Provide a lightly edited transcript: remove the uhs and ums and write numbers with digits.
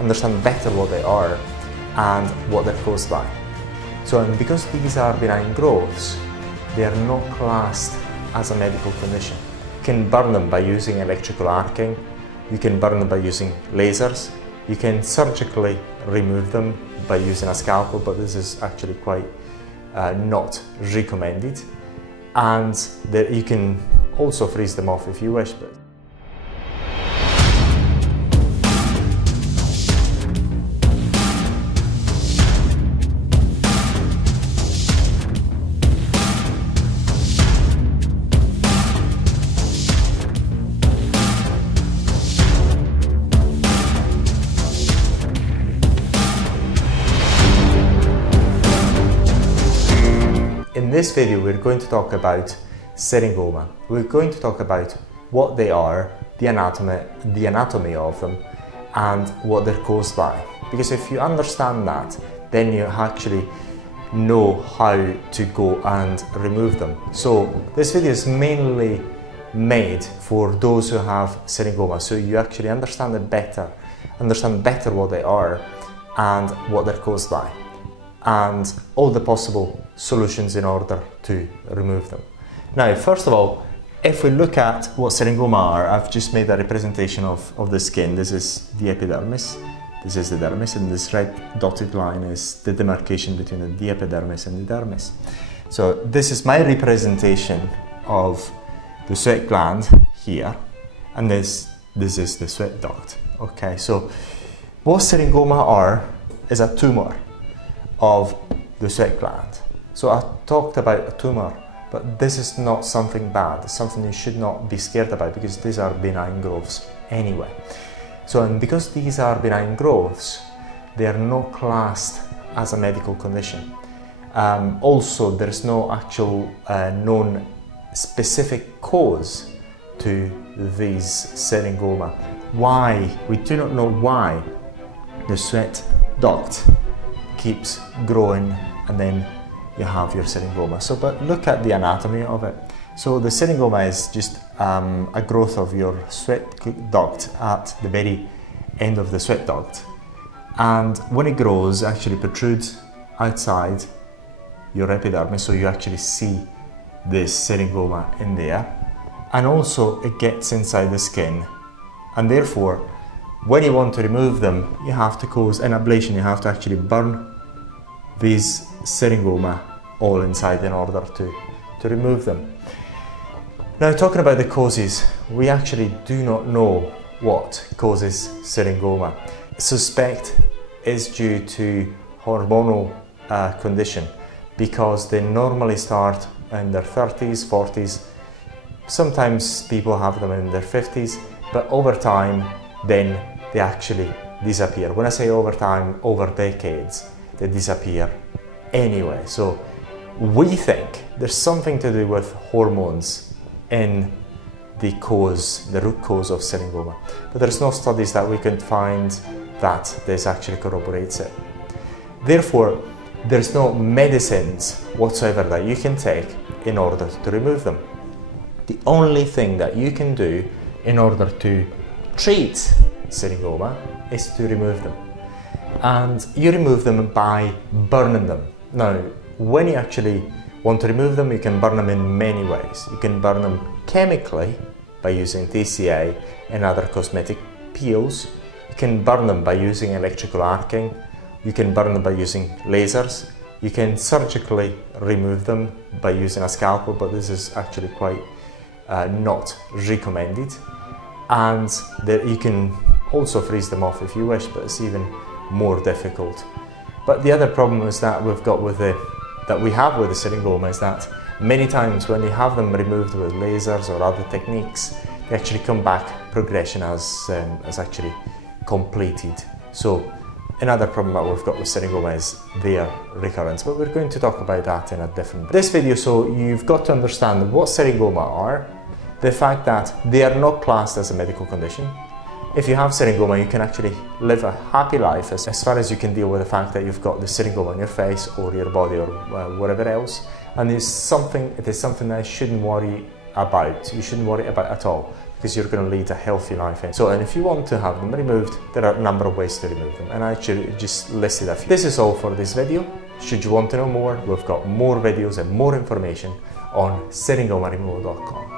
understand better what they are and what they're caused by. So, and because these are benign growths, they are not classed as a medical condition. You can burn them by using electrical arcing, you can burn them by using lasers, you can surgically remove them by using a scalpel, but this is actually quite not recommended. And you can also freeze them off if you wish. But in this video, we're going to talk about syringoma. We're going to talk about what they are, the anatomy of them, and what they're caused by. Because if you understand that, then you actually know how to go and remove them. So this video is mainly made for those who have syringoma, so you actually understand better what they are and what they're caused by, and all the possible solutions in order to remove them. Now, first of all, if we look at what syringoma are, I've just made a representation of the skin. This is the epidermis, this is the dermis, and this red dotted line is the demarcation between the epidermis and the dermis. So this is my representation of the sweat gland here, and this is the sweat duct. Okay, so what syringoma are is a tumor of the sweat gland. So I talked about a tumor, but this is not something bad. It's something you should not be scared about, because these are benign growths anyway. So, and because these are benign growths, they are not classed as a medical condition. Also, there is no actual known specific cause to these syringoma. Why? We do not know why the sweat duct keeps growing and then you have your syringoma. So, but look at the anatomy of it. So the syringoma is just a growth of your sweat duct at the very end of the sweat duct. And when it grows, it actually protrudes outside your epidermis, so you actually see this syringoma in there. And also it gets inside the skin. And therefore, when you want to remove them, you have to cause an ablation. You have to actually burn these syringoma all inside in order to remove them. Now, talking about the causes, we actually do not know what causes syringoma. Suspect is due to hormonal condition, because they normally start in their 30s, 40s. Sometimes people have them in their 50s, but over time, then they actually disappear. When I say over time, over decades, they disappear anyway. So we think there's something to do with hormones in the root cause of syringoma, but there's no studies that we can find that this actually corroborates it. Therefore, there's no medicines whatsoever that you can take in order to remove them. The only thing that you can do in order to treat syringoma is to remove them. And you remove them by burning them. Now, when you actually want to remove them, you can burn them in many ways. You can burn them chemically by using TCA and other cosmetic peels. You can burn them by using electrical arcing. You can burn them by using lasers. You can surgically remove them by using a scalpel, but this is actually quite not recommended. And you can also freeze them off if you wish, but it's even more difficult. But the other problem is that we have with the syringoma is that many times when you have them removed with lasers or other techniques, they actually come back, progression as actually completed. So another problem that we've got with syringoma is their recurrence, but we're going to talk about that in a different this video. So you've got to understand what syringoma are, the fact that they are not classed as a medical condition. If you have syringoma, you can actually live a happy life as far as you can deal with the fact that you've got the syringoma on your face or your body or whatever else. And it is something that you shouldn't worry about. You shouldn't worry about at all. because you're going to lead a healthy life. And if you want to have them removed, there are a number of ways to remove them, and I actually just listed a few. This is all for this video. Should you want to know more, we've got more videos and more information on syringomaremoval.com.